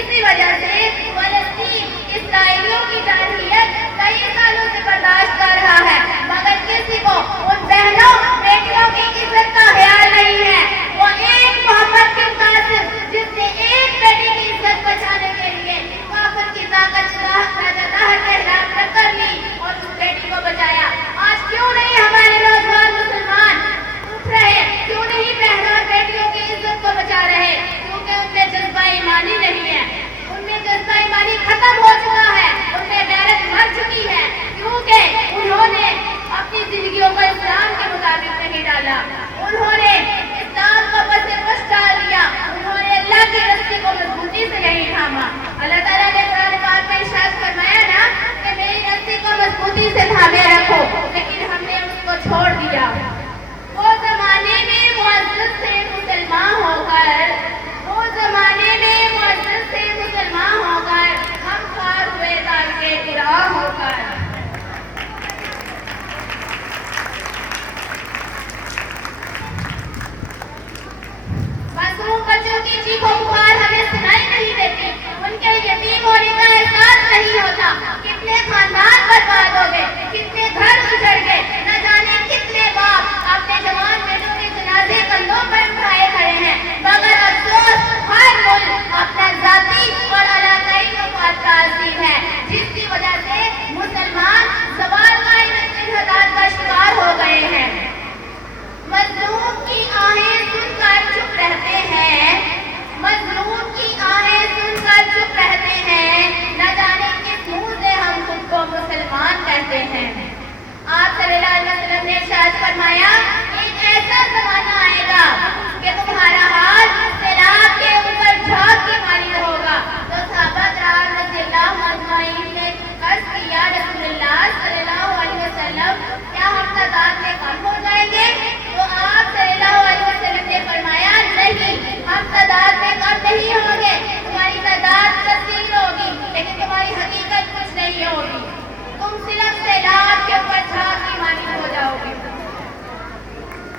اسی وجہ سے فلسطین اسرائیلیوں کی جارحیت کئی سالوں سے برداشت کر رہا ہے، مگر کسی کو ان بہنوں بیٹیوں کی عزت کا خیال نہیں ہے۔ وہ ایک محمد بن قاسم جس نے ایک بیٹی کی عزت بچانے کے لیے کافر کی طاقت کے خلاف ٹکر لی اور اس بیٹی کو بچایا۔ آج کیوں نہیں ہمارے نوجوان مسلمان اٹھ رہے؟ کیوں نہیں بہنوں اور بیٹیوں کی عزت کو بچا رہے؟ کیونکہ ان میں جذبہ ایمانی نہیں ہے، ان میں جذبہ ایمانی ختم ہو چکا ہے، ان میں غیرت مر چکی ہے، کیونکہ انہوں نے اپنی زندگیوں کو اسلام کے مطابق نہیں ڈالا، انہوں نے اسلام کو پس پش ڈال دیا، انہوں نے اللہ کی رسی کو مضبوطی سے نہیں تھاما۔ اللہ تعالیٰ نے قرآن پاک میں ارشاد فرمایا نا کہ میری رسی کو مضبوطی سے تھامے رکھو، لیکن ہم نے اس کو چھوڑ دیا۔ وہ زمانے میں معزز سے مسلمان ہو کر، وہ زمانے میں معزز سے مسلمان ہو کر، ہم خوار ہوئے تارک قرآن ہو کر۔ معصوم بچوں کی چیخ و پکار ہمیں سنائی نہیں دیتی، ان کے یتیم ہونے کا احساس نہیں ہوتا۔ کتنے خاندان برباد ہو گئے، کتنے گھر اجڑ گئے، نہ جانے کتنے باپ اپنے